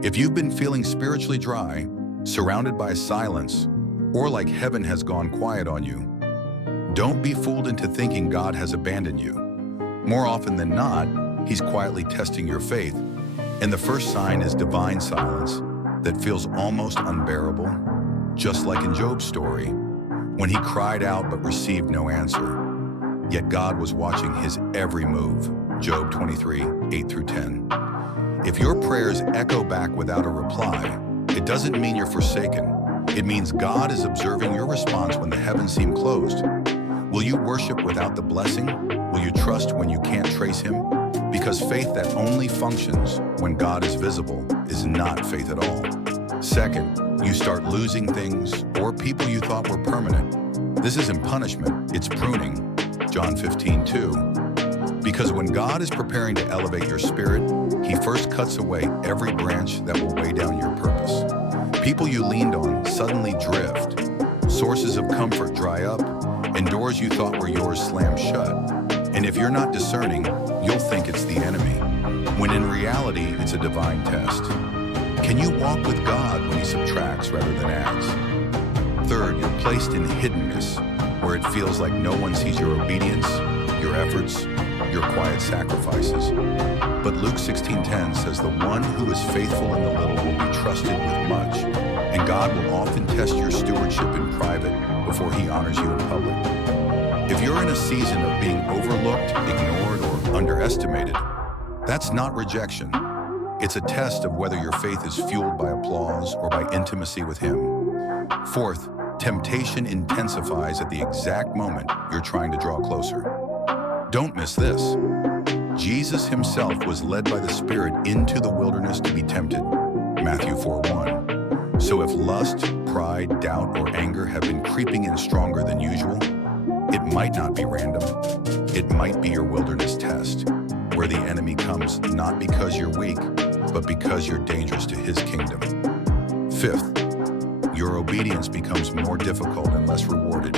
If you've been feeling spiritually dry, surrounded by silence, or like heaven has gone quiet on you, don't be fooled into thinking God has abandoned you. More often than not, He's quietly testing your faith, and the first sign is divine silence that feels almost unbearable, just like in Job's story, when he cried out but received no answer. Yet God was watching his every move. Job 23, 8 through 10. If your prayers echo back without a reply, it doesn't mean you're forsaken. It means God is observing your response when the heavens seem closed. Will you worship without the blessing? Will you trust when you can't trace Him? Because faith that only functions when God is visible is not faith at all. Second, you start losing things or people you thought were permanent. This isn't punishment, it's pruning. John 15, 2. Because when God is preparing to elevate your spirit, He first cuts away every branch that will weigh down your purpose. People you leaned on suddenly drift. Sources of comfort dry up, and doors you thought were yours slam shut. And if you're not discerning, you'll think it's the enemy, when in reality, it's a divine test. Can you walk with God when He subtracts rather than adds? Third, you're placed in hiddenness, where it feels like no one sees your obedience, your efforts, your quiet sacrifices. But Luke 16:10 says the one who is faithful in the little will be trusted with much, and God will often test your stewardship in private before He honors you in public. If you're in a season of being overlooked, ignored, or underestimated, that's not rejection. It's a test of whether your faith is fueled by applause or by intimacy with Him. Fourth, temptation intensifies at the exact moment you're trying to draw closer. Don't miss this. Jesus Himself was led by the Spirit into the wilderness to be tempted. Matthew 4:1. So if lust, pride, doubt, or anger have been creeping in stronger than usual, it might not be random. It might be your wilderness test, where the enemy comes not because you're weak, but because you're dangerous to His kingdom. Fifth, your obedience becomes more difficult and less rewarded.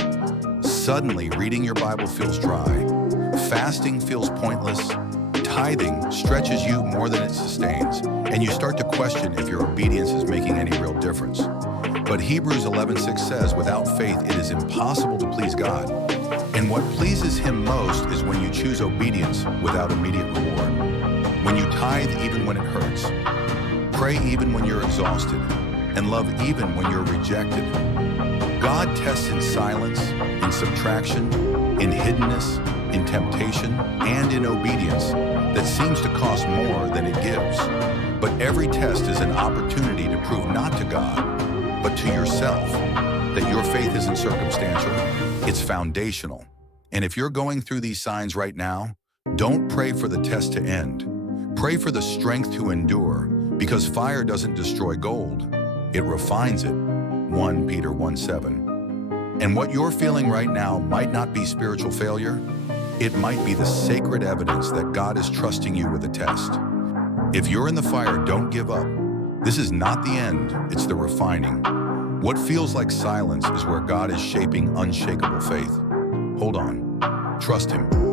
Suddenly, reading your Bible feels dry. Fasting feels pointless. Tithing stretches you more than it sustains, and you start to question if your obedience is making any real difference. But Hebrews 11:6 says, without faith, it is impossible to please God. And what pleases Him most is when you choose obedience without immediate reward. When you tithe even when it hurts, pray even when you're exhausted, and love even when you're rejected. God tests in silence, in subtraction, in hiddenness, in temptation, and in obedience that seems to cost more than it gives. But every test is an opportunity to prove not to God, but to yourself, that your faith isn't circumstantial, it's foundational. And if you're going through these signs right now, don't pray for the test to end. Pray for the strength to endure, because fire doesn't destroy gold, it refines it. 1 Peter 1:7. And what you're feeling right now might not be spiritual failure. It might be the sacred evidence that God is trusting you with a test. If you're in the fire, don't give up. This is not the end, it's the refining. What feels like silence is where God is shaping unshakable faith. Hold on. Trust Him.